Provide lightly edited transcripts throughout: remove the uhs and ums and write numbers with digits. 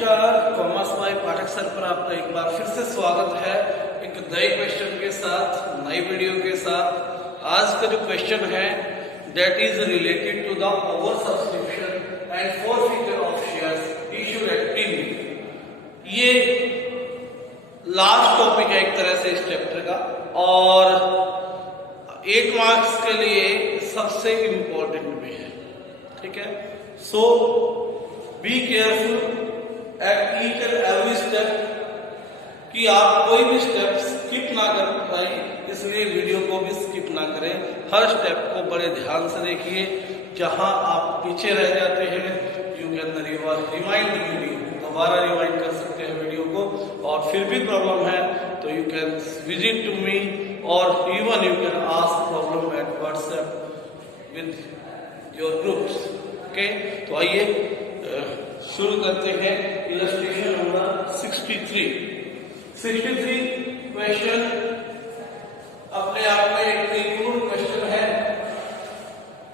नमस्कार, commerce by Pathak sir पर आपका एक बार फिर से स्वागत है एक नए क्वेश्चन के साथ, नई वीडियो के साथ। आज का जो क्वेश्चन है that is related to the over subscription and forfeiture of shares issued at premium. ये लास्ट टॉपिक है एक तरह से इस चैप्टर का और 8 मार्क्स के लिए सबसे इंपॉर्टेंट भी है। ठीक है, so be careful at each and every step कि आप कोई भी स्टेप स्किप ना कर पाए, इसलिए वीडियो को भी स्किप ना करें। हर स्टेप को बड़े ध्यान से देखिए। जहां आप पीछे रह जाते हैं यू कैन रिवाइंड वीडियो, दोबारा रिवाइंड कर सकते हैं वीडियो को। और फिर भी प्रॉब्लम है तो you can visit to me और even you can ask problem at WhatsApp with your groups. Okay, तो आइए शुरू करते हैं। इलस्ट्रेशन नंबर 63 क्वेश्चन अपने आप में एक इंक्लूड क्वेश्चन है,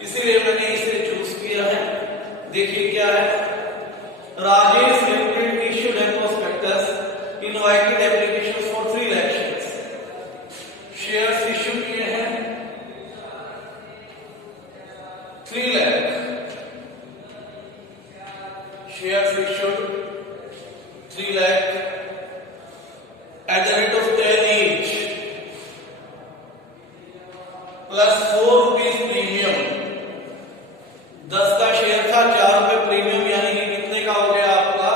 इसीलिए मैंने इसे चूज किया है। देखिए क्या है। Rajesh limited issued A prospectus invited applications for 3 lakh shares. Shares issue किए हैं 3 lakh shares issued 3 lakh at the rate of 10 each plus 4 rupees premium. 10 का शेयर था, 4 रुपए प्रीमियम, यानी कि कितने का हो गया आपका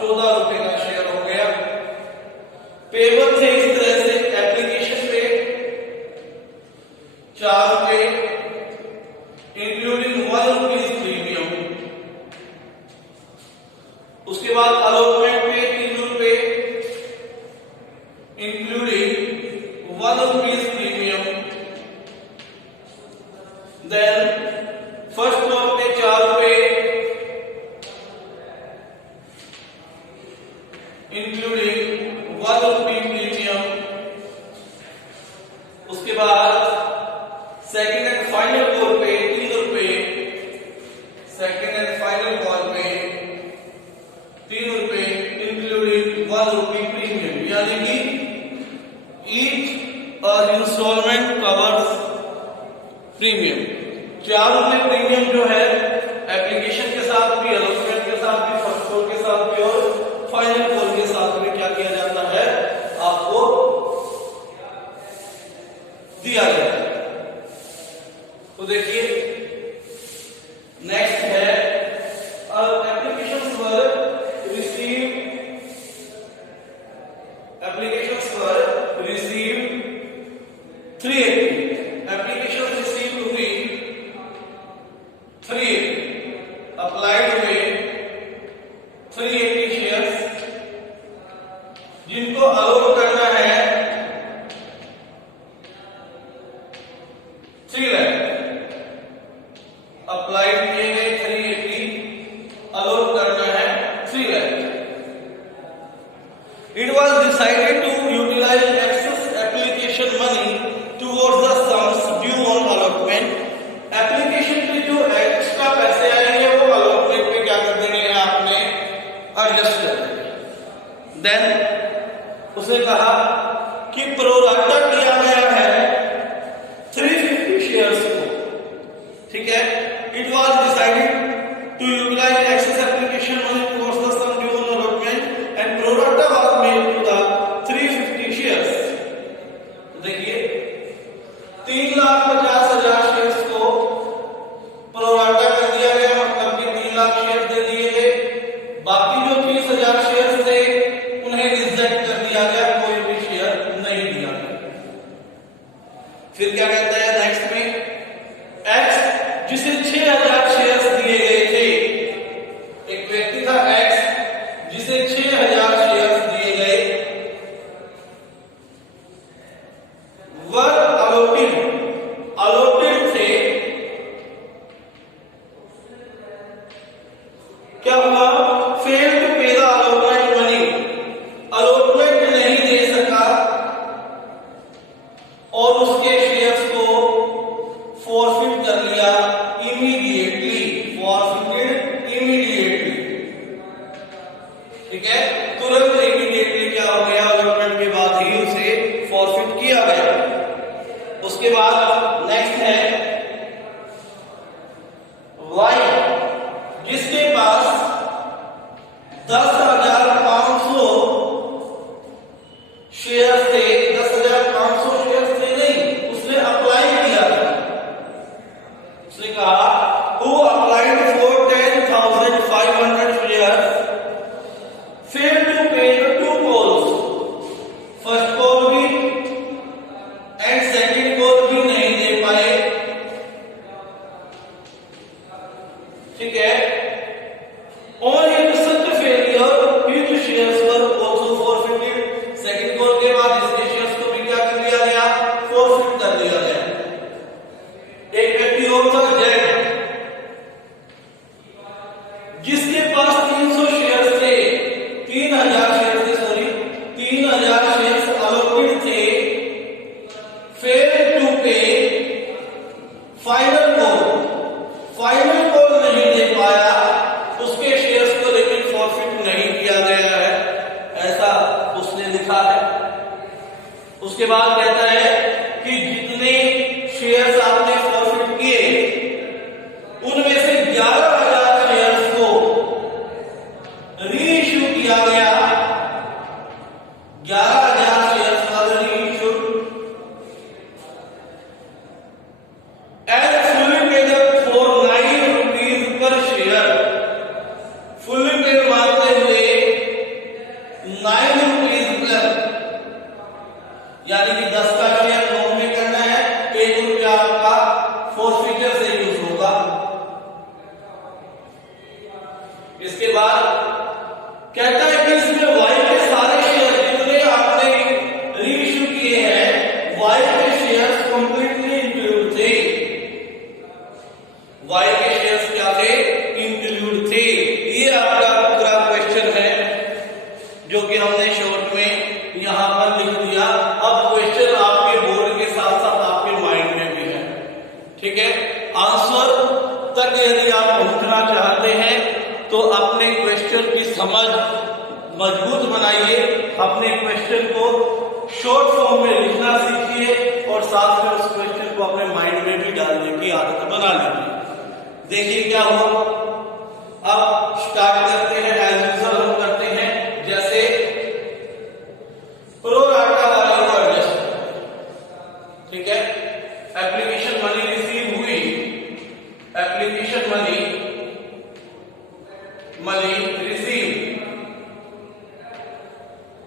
14 रुपए का शेयर हो गया। पेबल से इस तरह से एप्लीकेशन पे 4 रुपए इंक्लूडिंग 1 रुपीज प्रीमियम। उसके बाद अलॉटमेंट पे 3 रुपए including 1 rupees premium. Then first floor पे 4 रुपए इंक्लूडिंग 1 रुपी प्रीमियम। उसके बाद सेकंड एंड फाइनल फ्लोर पे 3 रुपए, सेकंड एंड फाइनल फ्लोर पे 3 रुपए इंक्लूडिंग 1 रुपी प्रीमियम, यानी कि ईच इंस्टॉलमेंट कवर्स प्रीमियम। 4 रुपए प्रीमियम जो है एप्लीकेशन के साथ भी, अलॉटमेंट के साथ भी, फर्स्ट फ्लोर के साथ भी और फाइनल फ्लोर के साथ भी क्या किया जाता है, आपको दिया जाता है। तो देखिए नेक्स्ट है applications were received 380 applications received हुई 380 applied हुए 380 शेयर्स जिनको अलॉट करना है 3 लाख। अप्लाइड किए गए 380, अलॉट करना है 3 lakh. It was decided to utilize excess application money towards the sums due on allotment. Application पे जो एक्स्ट्रा पैसे आएंगे वो अलॉटमेंट पे क्या कर देंगे, आपने एडजस्ट कर देंगे। देन उसे कहा कि प्रोराटा किया गया है 350 शेयर्स को। ठीक है, it was decided to utilize excess application money towards the sum due on allotment and pro rata was made to the 350 shares। देखिए 3,50,000 शेयर्स को प्रो राटा कर दिया गया, मतलब कि 3 लाख शेयर दे दिए गए। बाकी जो 30,000 शेयर्स थे उन्हें रिजेक्ट कर दिया गया, कोई भी शेयर नहीं दिया गया। फिर क्या कहता है नेक्स्ट में, एक्स जिसे 6,000 शेयर्स दिए गए थे, एक व्यक्ति था एक्स जिसे 6,000 शेयर्स दिए गए, वर अलॉटेड से क्या हुआ, फेल टू पे द अलॉटमेंट मनी, अलॉटमेंट नहीं दे सका और उसके शेयर्स को फॉरफिट कर लिया इमीडिएटली, फॉरफिटेड इमीडिएटली। ठीक उसने कहा who applied for 10,500 shares failed to pay the two calls, first call भी and second call भी नहीं दे पाए, ठीक है। On his such failure his shares were also forfeited, second call के बाद इसके शेयर्स को भी क्या कर दिया गया, forfeit कर दिया गया। एक व्यक्ति और था जय, जिसके पास 300 शेयर थे, 3000 शेयर थे, सॉरी 3000 शेयर्स अलॉटेड थे, फेल टू पे फाइनल कॉल नहीं दे पाया, उसके शेयर्स को लेकिन फॉरफिट नहीं किया गया है, ऐसा उसने लिखा है। उसके बाद कहता है कि जितने शेयर्स आपने फॉरफिट किए उनमें से 11,000 शेयर्स को रीइश्यू किया गया, 11,000 शेयर्स का reissue and fully paid for 9 rupees per share, fully paid मानते हुए 9 रुपीज पर, यानी कि 10 का शेयर लोन में करना है, 1 रुपया आपका फॉरफिटर से यूज होगा। इसके बाद कहता है कि इसमें वाई के सारे शेयर जितने आपने रीइश्यू किए हैं, वाई के शेयर्स कंप्लीटली इंक्लूड थे, वाई के शेयर्स क्या थे, इंक्लूड थे। ये आपका पूरा क्वेश्चन है जो कि हमने शॉर्ट में यहां पर लिख दिया। अब क्वेश्चन आपके बोर्ड के साथ साथ आपके माइंड में भी है, ठीक है। आंसर तक यदि आप पहुंचना चाहते हैं तो अपने क्वेश्चन की समझ मजबूत बनाइए, अपने क्वेश्चन को शॉर्ट फॉर्म में लिखना सीखिए और साथ में उस क्वेश्चन को अपने माइंड में भी डालने की आदत बना लीजिए। देखिए क्या हुआ। अब स्टार्ट करते हैं, एज यूजुअल हम करते हैं जैसे प्रो राटा वाले को एडजस्ट, ठीक है। एप्लीकेशन मनी रिसीव हुई, एप्लीकेशन मनी रिसीव,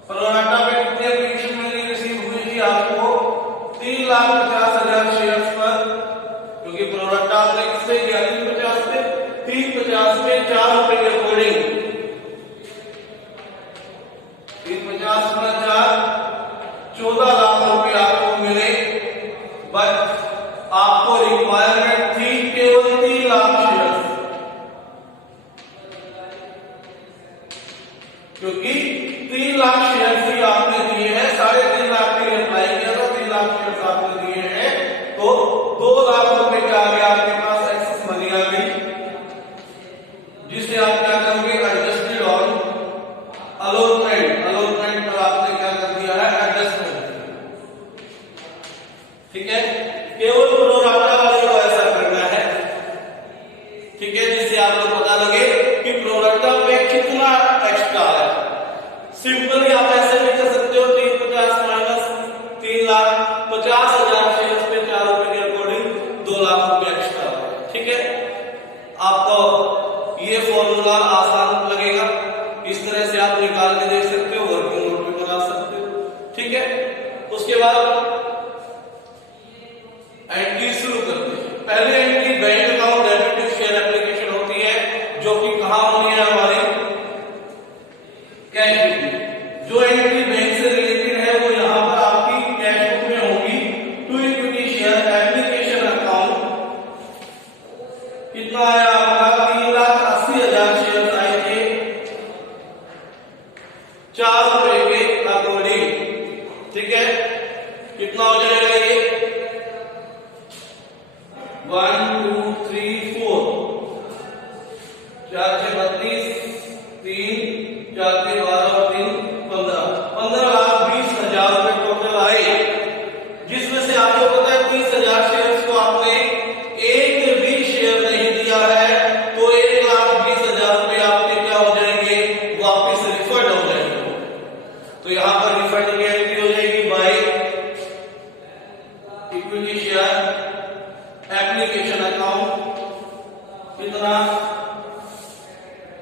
प्रोराटा में कितनी एप्लीकेशन मनी रिसीव हुई थी आपको, 3,50,000 शेयर्स पर, क्योंकि प्रोराटा आपने किससे किया, 350 पे, 350 पे 4 रुपए के अकॉर्डिंग, 350 में 4, 14 लाख रुपए आपको मिले, बट आपको रिक्वायरमेंट थी केवल 3 लाख शेयर्स, क्योंकि 3 लाख शेयर्स ही आपने दिए हैं, 3.5 लाख के लिए अप्लाई किया था, 3 लाख शेयर्स आपने दिए हैं, तो 2 लाख रुपए के आगे आपके पास एक्सेस मनी आ गई, जिसे आप क्या करोगे, एडजस्टेड ऑन अलॉटमेंट पर आपने क्या कर दिया है, एडजस्टमेंट, ठीक है। केवल प्रोराटा वाले को ऐसा करना है, ठीक है, जिससे आपको पता लगे कि प्रोराटा पे कितना एक्स्ट्रा है। सिंपली आप ऐसे भी कर सकते हो, 350 माइनस 3,50,000 शेयर्स पे 4 रुपए के अकॉर्डिंग 2 लाख रुपए एक्स्ट्रा, ठीक है। आपको ये फॉर्मूला आसान लगेगा, इस तरह से आप निकाल के देख सकते हो, वर्किंग नोट भी बना सकते हो, ठीक है। उसके बाद एंट्री शुरू करते हैं। पहले entry bank account debit to share application होती है, जो कि कहां होनी है, हमारी कैश बुक में। जो एंट्री बैंक से रिलेटेड है वो यहां पर आपकी कैश बुक में होगी। To equity share application account कितना आया आपका, 3,80,000 शेयर आए थे, 4 रुपए के अकॉर्डिंग, ठीक है। कितना हो जाएगा ये, 1 2 3 4, 4 से 32, 3 4 से 12 और 3 15, 15,20,000 रुपए टोटल आए, जिसमें से आपको पता है 30,000 शेयर्स को आपने एक भी शेयर नहीं दिया है, तो 1,20,000 रुपए आपके क्या हो जाएंगे, वापस रिफंड हो जाएंगे। तो यहां पर रिफंड की एंट्री हो जाएगी by equity share application account कितना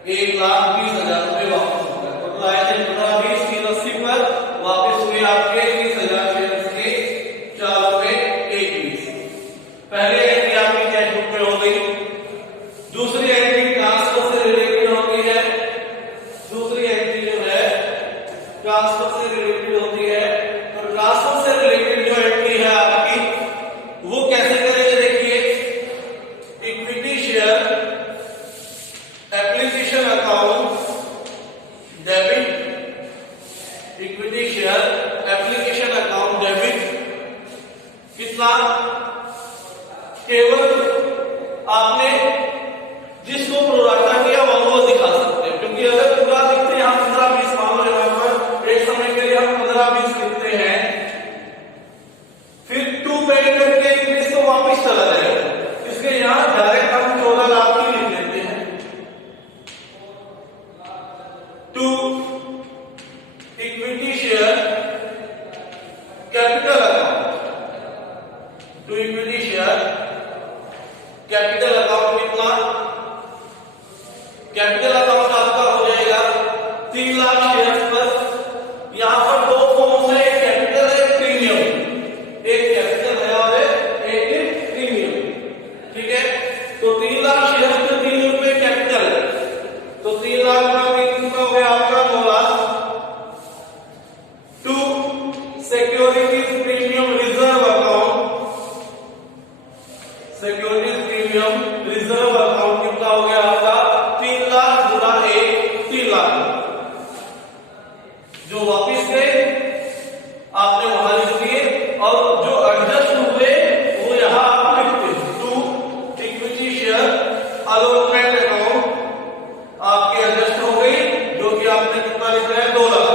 1,20,000 रुपए वापस हो गए। तो आए थे 15, 20, 80 पर, वापस हुए आपके 30,000 शेयर के 4 रुपए 21। पहले एंट्री आपकी कैश बुक में हो गई। दूसरी एंट्री ट्रांसफर से रिलेटेड होती है। दूसरी एंट्री जो है ट्रांसफर से रिलेटेड होती है। तो ट्रांसफर से रिलेटेड जो एंट्री है आपकी, वो कैसे करेंगे देखिए। Equity share application account debit, equity share application account debit कितना, केवल आपने जिसको प्रोराटा किया वो दिखा सकते हैं। क्योंकि अगर पूरा लिखते हैं हम 15-20, मान लो यहाँ पर एक समय के लिए हम 15-20 लिखते हैं, फिर 2 पे करके इंक्रीज तो वापिस चला जाएगा, इसलिए यहाँ डायरेक्ट हम 14 लाख ही लिख देते हैं। 2 equity share capital account, 2 equity share capital account कितना, कैपिटल अकाउंट आपका हो जाएगा 3 लाख शेयर पर। यहां पर 2 फॉर्म है, एक कैपिटल है, एक प्रीमियम, एक कैपिटल है और एक प्रीमियम। ठीक है, तो 3 लाख शेयर पर 3 रुपए कैपिटल, तो 3 लाख का कितना हो गया आपका 9 lakh. 2 securities premium reserve account, securities premium reserve account कितना हो गया आपका 3 लाख गुना 1, 3 लाख। जो वापिस गए आपने वहां लिख दिए, और जो एडजस्ट हुए वो यहां आप लिखते हैं। 2 इक्विटी शेयर अलॉटमेंट अकाउंट आपकी एडजस्ट हो गई, जो कि आपने कितना लिखा है 2 लाख।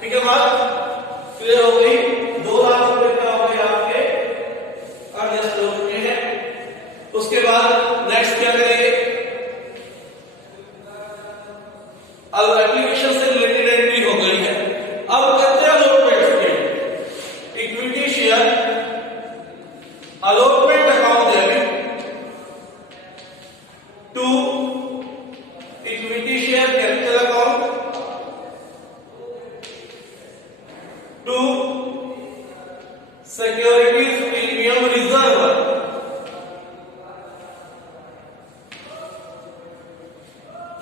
ठीक है, बात क्लियर हो गई। 2 लाख रुपए क्या हो गए आपके एडजस्ट हो चुके हैं। उसके बाद नेक्स्ट क्या करेंगे, अब एप्लीकेशन से रिलेटेड एंट्री हो गई है। अब कहते हैं अलॉटमेंट के, equity share allotment account debit, 2 equity share capital account, 2 securities premium reserve.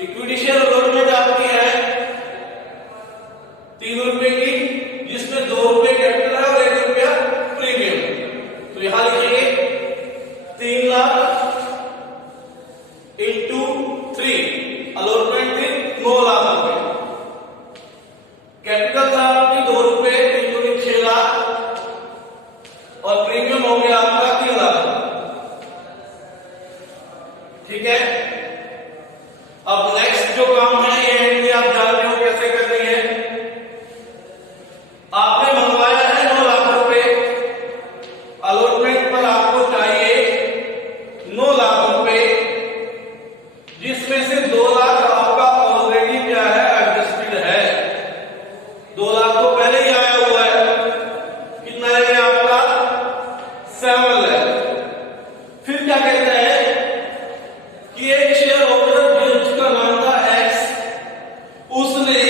Equity share allotment आपकी है 3 रुपए की, जिसमें 2 रुपए कैपिटल है और 1 रुपया प्रीमियम। तो यहां लिखिए 3 लाख इंटू 3, अलॉटमेंट थी 9 लाख रुपए, कैपिटल था आपकी 2 रुपए, 3 दूनी 6 लाख, और प्रीमियम हो गया आपका 3 लाख। ठीक है, अब नेक्स्ट जो काम है ये एंट्री आप जान रहे हो कैसे करनी है। आपने मंगवाया है 9 लाख रुपए, अलॉटमेंट पर आपको चाहिए 9 लाख रुपए, जिसमें से 2 लाख आपका ऑलरेडी क्या है एडजस्टेड है। 2 लाख तो पहले ही आया हुआ है, कितना है आपका 7 लाख। फिर क्या कहता है कि एक शेयर होल्डर जिसका नाम था एक्स, उसने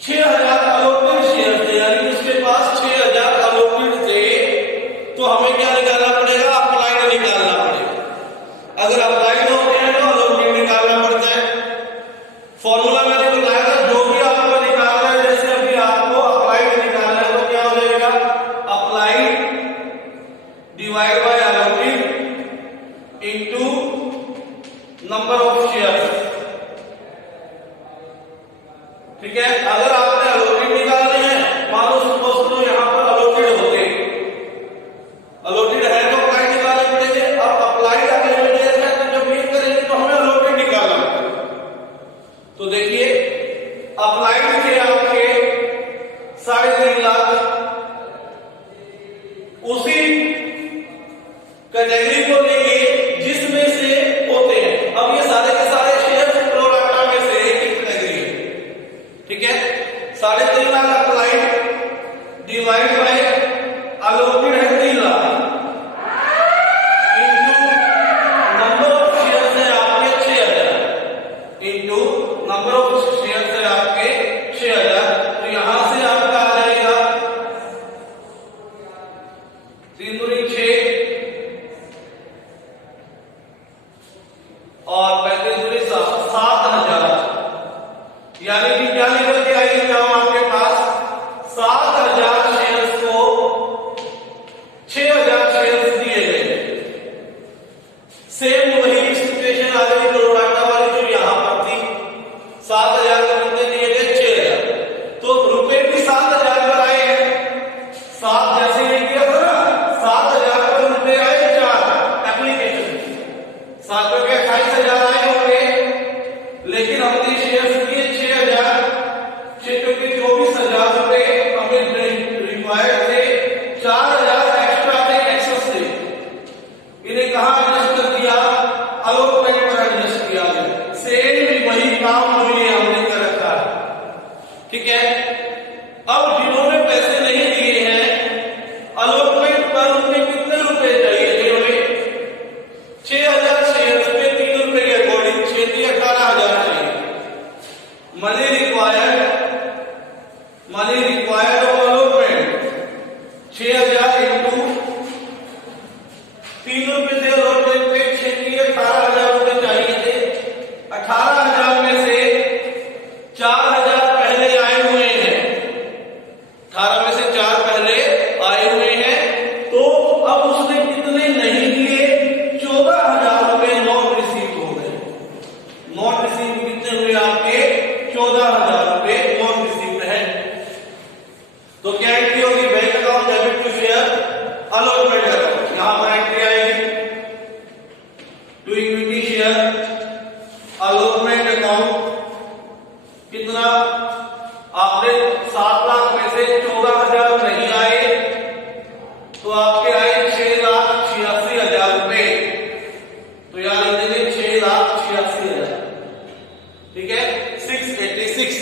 6,000 अलॉटेड शेयर थे, यानी उसके पास 6,000 अलॉटेड थे, तो हमें क्या निकालना पड़ेगा, अप्लाइड निकालना पड़ेगा। अगर अप्लाइड होते हैं तो अलॉटेड निकालना पड़ता है। फॉर्मूला मैंने बताया था, जो भी आपको निकालना है, जैसे अभी आपको अप्लाइड निकालना है तो क्या हो जाएगा, applied divide by allotted into number of share. ठीक है, अगर आपने अलॉटेड निकालने हैं, मान लो सपोज करो यहां पर अलॉटेड होते, अलॉटेड है तो अप्लाइड निकालने पड़ेंगे। अब अप्लाइड अवेलेबल है तो जब ये करेंगे तो हमें अलॉटेड निकालना पड़ेगा। तो देखिए अप्लाइड थे आपके 3.5 लाख, उसी कैटेगरी को लेंगे जिसमें से होते हैं। अब ये सारे के सारे शेयर प्रोराटा में से एक कैटेगरी है। ठीक है, 3.5 lakh applied divide by allotted है 3 लाख ₹3 थे अलॉटमेंट पे, 18,000 रुपए चाहिए थे। 18,000 में से 4,000 पहले आए हुए हैं, 18 में से 4 पहले आए हुए हैं, तो अब उसने कितने नहीं लिए? 14,000 रुपए नॉट रिसीव हो गए। नॉट रिसीव कितने हुए आपके? 14,000 रुपए नॉट रिसीव है। तो क्या एंट्री होगी? Bank account debit to share allotment account. यहां पर एंट्री आएगी to equity share allotment account. कितना? आपने 7 लाख में से 14,000 नहीं आए, तो आपके आए 6,86,000 रुपए। तो यहां लिख देंगे 6,86,000। ठीक है, 686।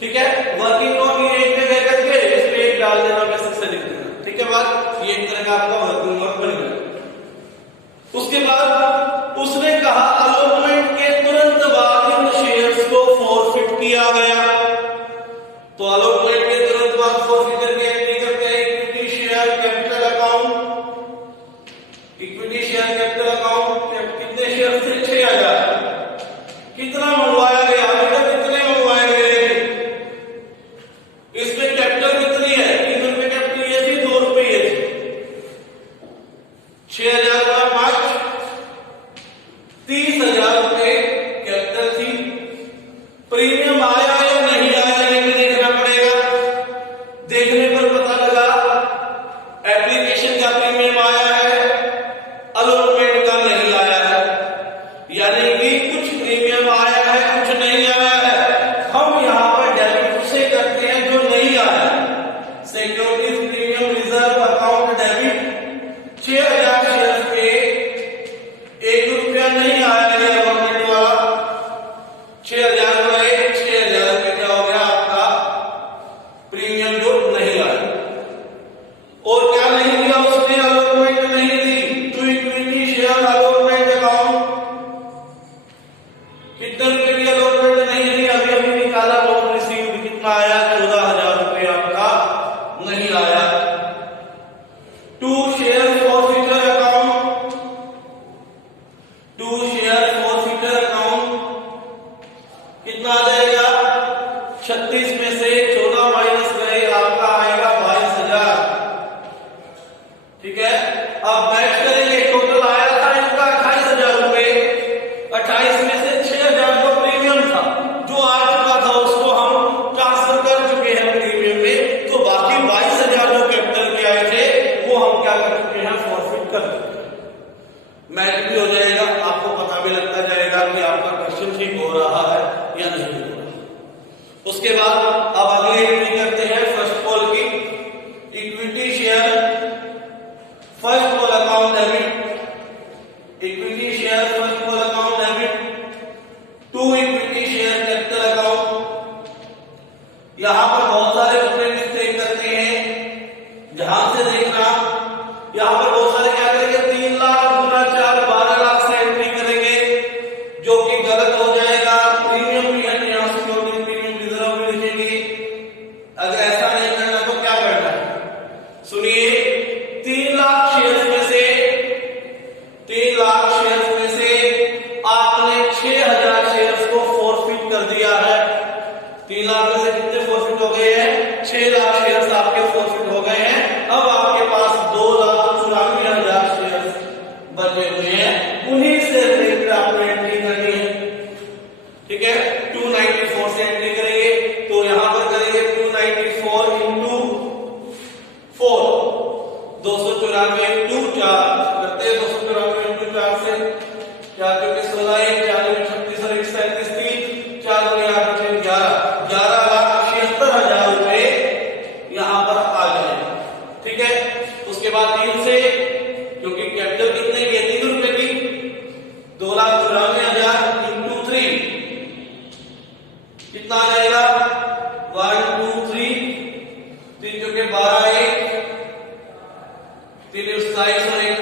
ठीक है, वर्किंग नोट ये एक जगह करके इस पे एक डाल देना, मैं सबसे लिख देना। ठीक है बात, ये एक तरह का आपका वर्किंग नोट बन गया। उसके बाद उसने कहा अलॉटमेंट के तुरंत बाद इन शेयर्स को फॉरफिट किया गया। तो अलॉटमेंट के तुरंत बाद फॉरफिटर की एंट्री करते हैं equity share capital account. Equity share capital account कितने शेयर थे? 6,000। कितना मंगवाया गया? कितने मंगवाए गए? इसमें कैपिटल कितनी है? ₹3 कैपिटल ये थी, ₹2 ये थी। 6,000 का 5, 30,000 रुपए कैपिटल थी। प्रीमियम आया या नहीं आया ये भी देखना पड़ेगा। देखने पर पता लगा एप्लीकेशन का प्रीमियम आया है, अलॉटमेंट का नहीं आया है, यानी कि कुछ प्रीमियम आया है, कुछ नहीं आया है। हम यहां पर डेबिट उसे करते हैं जो नहीं आया। Securities premium reserve account debit 6,000 share पे ₹1 नहीं आया है अलॉटमेंट वाला। 6,000 रुपए 6,000 रुपए क्या हो गया आपका प्रीमियम जो नहीं आया। और क्या नहीं दिया उसने? अलॉटमेंट नहीं दी। To equity share allotment account कितने रुपए की अलॉटमेंट नहीं दी? अभी अभी निकाला नॉट रिसीव्ड। कितना आया? 14,000 रुपए आपका नहीं आया। To share forfeiture account, to share forfeiture account कितना आ जाएगा? 36 में से 14 माइनस करें, आपका आएगा 22,000। ठीक है, अब मैच करेंगे। टोटल आया था इनका 28,000 रुपए। 28 में से 6,000 का प्रीमियम था, जो आ चुका था उसको हम ट्रांसफर कर चुके हैं प्रीमियम में। तो बाकी 22,000 जो कैपिटल के आए थे वो हम क्या कर चुके हैं? फॉरफिट कर चुके हैं। मैच भी हो जाएगा, आपको पता भी लगता जाएगा कि आपका क्वेश्चन ठीक हो रहा है या नहीं हो रहा। उसके बाद अब अगले एंट्री करते हैं फर्स्ट कॉल की। Equity share first call account debit, equity share first call account debit to equity share capital account. यहां पर बहुत सारे अपने मिस्टेक करते हैं, ध्यान से देखना। यहां पर बहुत सारे क्या करेंगे? 3 लाख गुना 4 12 लाख से एंट्री करेंगे, जो कि गलत हो जाएगा। प्रीमियम भी है, यहां सिक्योरिटी प्रीमियम रिजर्व भी लिखेंगे। अगर ऐसा नहीं करना तो क्या करना है? सुनिए, 3 लाख शेयर्स में से 3 लाख शेयर्स में से आपने 6,000 शेयर्स को फॉरफिट कर दिया है। 3 लाख में से कितने फॉरफिट हो गए हैं? 6 लाख शेयर्स आपके फॉरफिट हो गए हैं। अब आपके पास 2,94,000 शेयर्स बचे हुए हैं, उन्हीं से रिलेटेड आपको एंट्री करनी है। ठीक है, 294 से एंट्री करेंगे। तो यहां पर करेंगे 294 इंटू 4, 294 इंटू 4 करते हैं। 294 इंटू 4 से 4 क्योंकि 16 1 4 36 और 1 37 3 4 और 8 11 11,76,000 रुपए यहां पर आ जाएगा। ठीक है, उसके बाद 3 से, क्योंकि कैपिटल कितने की? 3 रुपए की, 2,94,000 इंटू 3 कितना आ जाएगा? 1 2 3 3 क्योंकि 12 1 3 27 और 1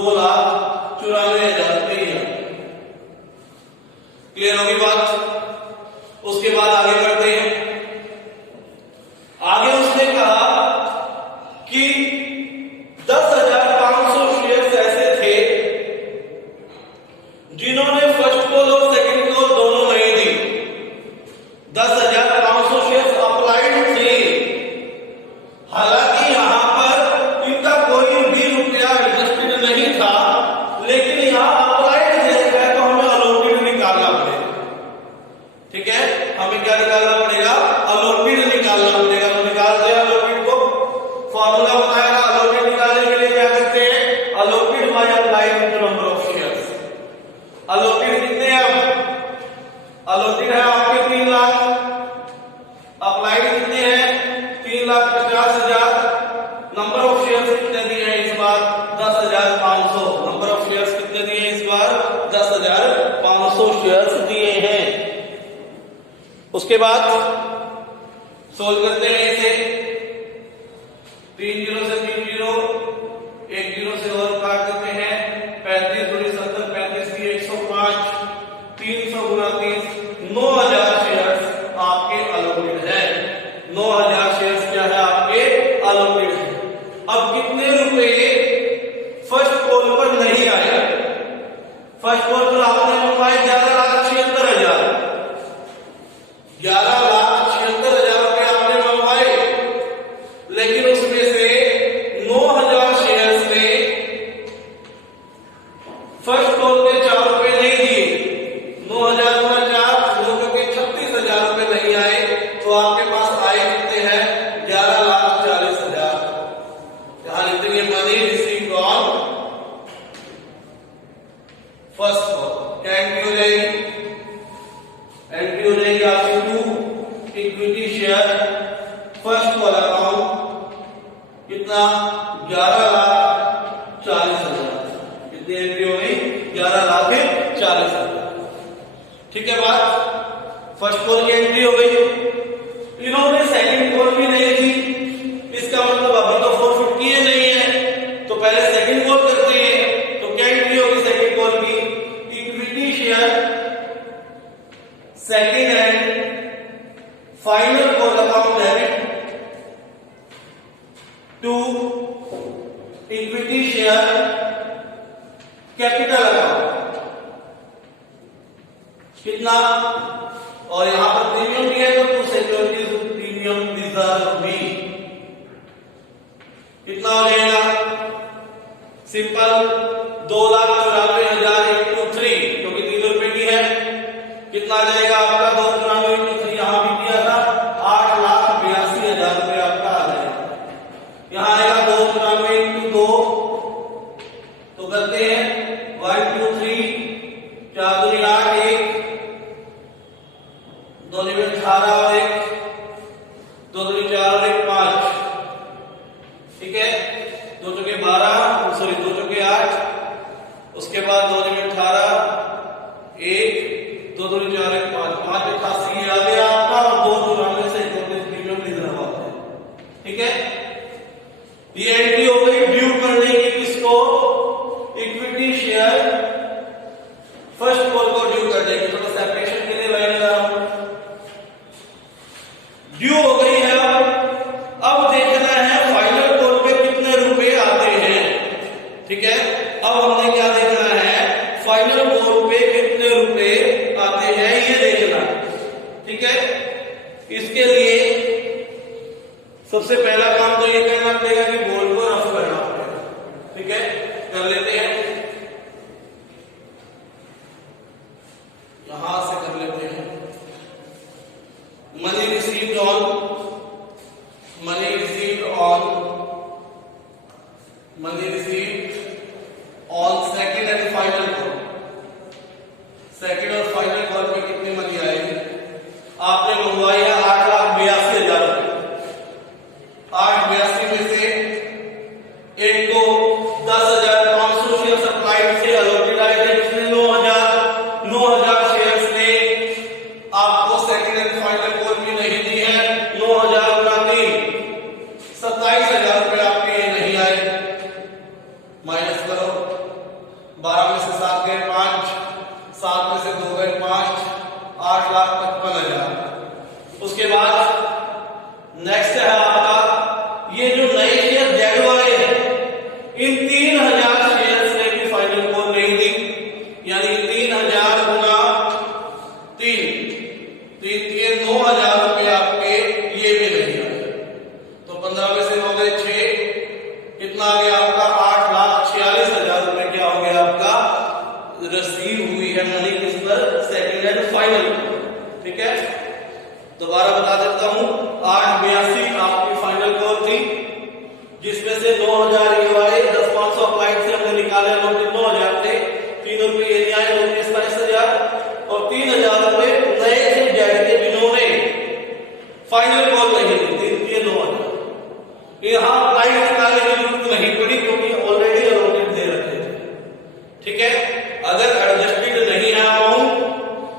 2,94,000 रुपये। क्लियर होगी बात। उसके बाद आगे बढ़ते हैं। आगे उसने कहा कि 10,500 शेयर्स ऐसे थे जिन्होंने फर्स्ट कॉल और सेकंड कॉल दोनों नहीं दी। 10,500 शेयर्स अप्लाइड थे, हालांकि यहां पर इनका कोई भी रुपया इन्वेस्टेड नहीं था, लेकिन यहां अप्लाइड है तो हमें अलॉटेड निकालना पड़ेगा। ठीक है, हमें क्या निकालना पड़ेगा? अलॉटेड निकालना पड़ेगा। तो निकालते हैं अलॉटेड को। फॉर्मूला बताएगा अलॉटेड निकालने के लिए क्या करते हैं? Allotted by applied into number of shares. Allotted कितने हैं? अलॉटेड है आपके 3 लाख, अप्लाइड कितने हैं? 3,50,000। नंबर ऑफ शेयर्स कितने दिए हैं इस बार? 10,500। नंबर ऑफ शेयर्स कितने दिए हैं इस बार? 10,500 शेयर्स दिए हैं। उसके बाद सोल्व करते हैं इसे। 3 जीरो से 3 जीरो, 1 जीरो से और काट देते हैं। 35 गुणी 70, 35 की 105, 300 गुना 30, 9,000 शेयर्स आपके अलॉटेड है। 9,000 शेयर्स क्या है? आपके अलॉटेड है। अब कितने रुपए फर्स्ट कॉल पर नहीं आया? फर्स्ट कॉल पर आपने मंगवाए 11,76,000। 11,76,000 रुपए आपने मंगवाए, लेकिन उसमें से 9,000 शेयर्स में फर्स्ट कॉल के 4 रुपए नहीं दिए। 9,000 गुना 4, लोगों के 36,000 रुपए नहीं आए, तो आपके पास आए कितने हैं? 11,40,000। यहां लिखेंगे money received on first call. क्या एंट्री हो जाएगी? एंट्री हो जाएगी आपकी 2 equity share first call account. कितना? 11,40,000। कितनी एंट्री हो गई? 11,40,000। ठीक है बात। फर्स्ट कॉल की एंट्री हो गई। इन्होंने सेकंड कॉल भी नहीं की, इसका मतलब अभी तो फॉरफिट किए नहीं है, तो पहले सेकंड कॉल करते हैं। तो क्या एंट्री होगी सेकंड कॉल की? Equity share second and final call account debit to equity share capital account. कितना? और यहां पर प्रीमियम भी है, तो टू सिक्योरिटीज प्रीमियम रिजर्व भी। कितना हो जाएगा? सिंपल 2,94,000 इंटू 3, क्योंकि 3 रुपए की है। कितना आ जाएगा आपका? 2,94 इंटू 3 यहां भी दिया था, 8,82,000 रुपए आपका आ जाएगा। यहां आएगा 2,94 इंटू 2, तो करते हैं 1 2 3, 4 दूनी 8, 1 2 में 18 और 1, 2 दूनी 4 और 1 5। ठीक है, 2 चौके 12, सॉरी 2 चौके 8, उसके बाद 2 में 18, 1 2 दूनी 4 1 5, 5 88 आ गया आपका, और 2 से प्रीमियम रिजर्व आता है। ठीक है, ये एंट्री हो गई ड्यू करने की। किसको? इक्विटी शेयर फर्स्ट कॉल को ड्यू करने की। थोड़ा सेपरेशन के लिए लाइन लगा रहा हूं। ड्यू हो गई है। अब देखना है फाइनल कॉल पे कितने रुपए आते हैं। ठीक है, अब हमने क्या देखना है? फाइनल कॉल पे कितने रुपए आते हैं ये देखना। ठीक है, इसके लिए सबसे पहला काम तो ये करना पड़ेगा कि बोर्ड को रफ करना पड़ेगा। ठीक है, कर लेते हैं। यहां से कर लेते हैं। Money received on, money received on, money received on second and final call. Second और फाइनल कॉल पे कितनी मनी आएगी? आपने मंगवाई है 8,82,000 रुपए। 8,82 में से 12 में से 7 गए 5, 7 में से 2 गए 5, 8,55,000। उसके बाद नेक्स्ट है आपका ये जो नए शेयर जेड वाले हैं, इन 3,000 शेयर ने भी फाइनल कॉल नहीं दी, यानी 3,000 गुना 3, तो ये 9,000 रुपए आपके ये भी नहीं आए। तो 15 में से 9 गए 6, कितना आ गया आपका 8,46,000 रुपए क्या हो गया आपका रिसीव हुई है मनी किस पर, सेकंड एंड फाइनल। ठीक है, दोबारा बता देता हूं, 8,82 आपकी फाइनल कॉल थी, जिसमें से 9,000 ये वाले 10,500 अप्लाइड से हमने निकाले, 9,000 थे, 3 रुपये ये आए 27,000 और 3,000 रुपए नए से जेड के जिन्होंने फाइनल कॉल नहीं दी थी, ये 9,000 यहां अप्लाइड निकालने की जरूरत नहीं पड़ी क्योंकि ऑलरेडी अलॉटेड दे रखे थे। ठीक है, अगर एडजस्टेड नहीं है अमाउंट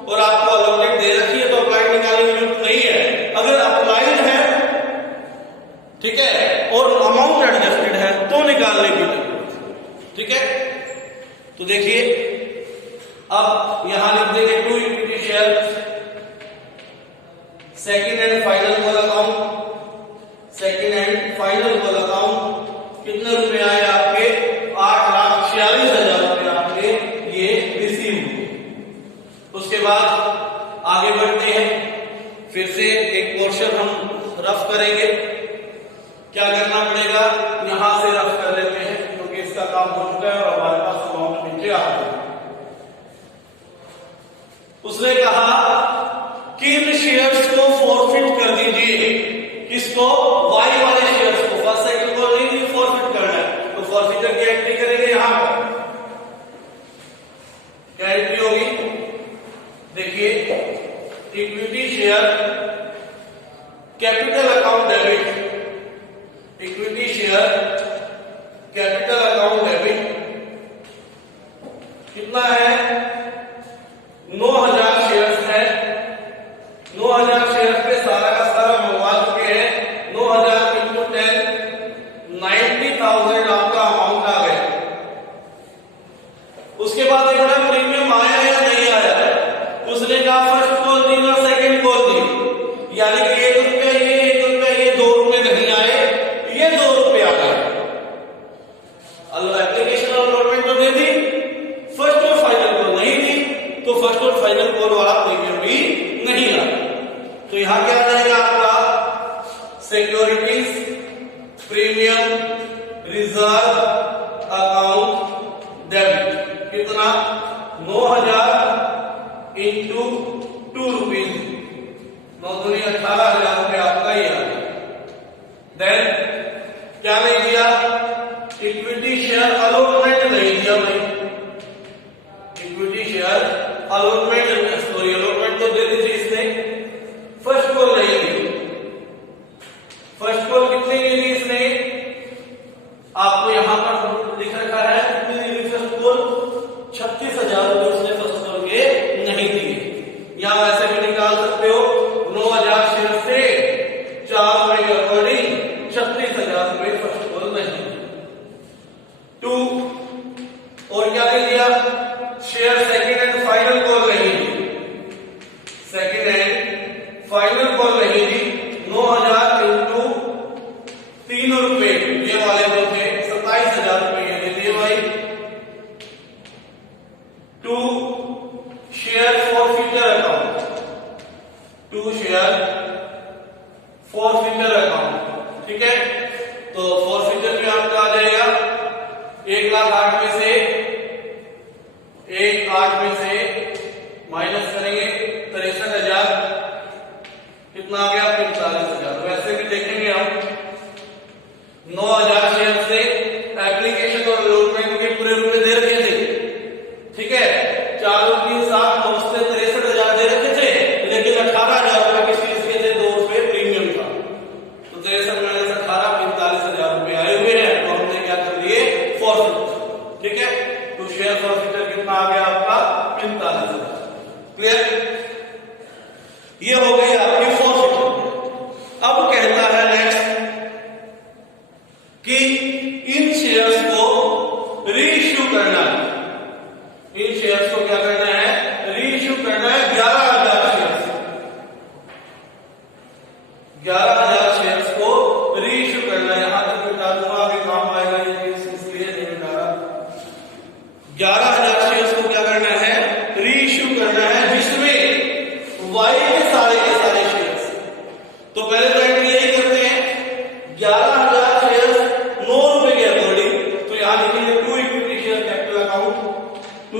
और आपको अलॉटेड दे रखी है तो अप्लाइड निकालने की जरूरत नहीं है। अगर अप्लाइड है, ठीक है, और अमाउंट एडजस्टेड है तो निकालने की जरूरत। ठीक है, तो देखिए अब यहां लिख देंगे to equity share second and final call account, second and final call account कितने रुपए आए आपके 8,46,000 रुपए आपके ये रिसीव हुए। उसके बाद आगे बढ़ते हैं, फिर से एक पोर्शन हम रफ करेंगे। क्या करना पड़ेगा, यहां से रफ कर लेते हैं क्योंकि इसका काम हो चुका है और हमारे पास अमाउंट नीचे आ गया। उसने कहा कि इन शेयर्स को फॉरफिट कर दीजिए, किसको, वाई वाले शेयर्स को, फर्स्ट सेकंड को नहीं फॉरफिट करना है, तो फॉरफिटर की एंट्री करेंगे यहां पर। क्या एंट्री होगी, देखिए equity share capital account debit, equity share capital account debit कितना है, 9,000 शेयर्स है, 9,000 शेयर्स पे सारा का सारा मंगवा चुके हैं, 9,000 इंटू 10 90,000 आपका अमाउंट आ गया। उसके बाद देखना प्रीमियम आया या नहीं आया, उसने कहा फर्स्ट कॉल दी ना सेकंड कॉल दी, यानी कि 1 रुपया ये 2 रुपए नहीं आए, ये 2 रुपये आ गए। एप्लीकेशन अलॉटमेंट तो दे दी, फर्स्ट और फाइनल कॉल नहीं दी, तो फर्स्ट और फाइनल कॉल वाला प्रीमियम भी नहीं आया। तो यहां क्या रहेगा आपका, securities premium reserve account debit कितना, 9,000 इंटू 2 रुपीज, 9 दूनी 18,000 रुपये आपका ही आ गया। देन क्या नहीं दिया, इक्विटी शेयर अलॉटमेंट नहीं दिया भाई, equity share allotment, sorry allotment तो दे दी थी इसने, फर्स्ट कॉल नहीं दी। फर्स्ट कॉल कितनी दी थी इसने, आपको यहां पर लिख रखा है कितनी दी थी फर्स्ट कॉल, 36,000 रुपए उसने फर्स्ट कॉल के नहीं दिए। या वैसे भी निकाल सकते हो, 9,000 शेयर से 4 रुपए के अकॉर्डिंग 36,000 रुपए फर्स्ट कॉल नहीं। 2 और क्या नहीं दिया, share second and final call नहीं दी, सेकंड एंड फाइनल कॉल नहीं दी, 9,000 इंटू 3 रुपए ये वाले जो थे 27,000 रुपए ये दे दिए भाई। 2 share forfeiture account, 2 share forfeiture account, ठीक है, तो फॉरफिटर में आपका आ जाएगा 1,08,000 में से 1,08,000 में से माइनस करेंगे 63,000, कितना आ गया 45,000। वैसे भी देखेंगे हम 9,000 शेयर से एप्लीकेशन और अलॉटमेंट के पूरे रुपए दे रखे थे, ठीक है, 4 और 3 7 9 से 63,000 दे रखे थे, लेकिन 18,000 रुपए किस चीज के थे, 2 रुपए प्रीमियम था, तो 63 में 18 45,000 रुपए आए हुए हैं, तो हमने क्या कर लिए फॉरफिट, ठीक है, तो शेयर फॉरफिटर कितना आ गया आपका 45,000। क्लियर, ये हो गई आपकी फॉरफिट। अब कहता है नेक्स्ट कि इन शेयर्स को रीइश्यू करना है, शेयर्स को क्या करना है, रीइश्यू करना है 11,000 शेयर्स, 11,000 शेयर्स को रीइश्यू करना है। यहां तक मिटा दूंगा, आगे काम आएगा ये, इसलिए नहीं मिटा रहा। 11,000 शेयर्स को क्या करना है, रीइश्यू करना है, जिसमें वाई के सारे शेयर्स। तो पहले तो एंट्री यही करते हैं, 11,000 शेयर्स 9 रुपए के अकॉर्डिंग, तो यहां लिखेंगे to equity share capital account, to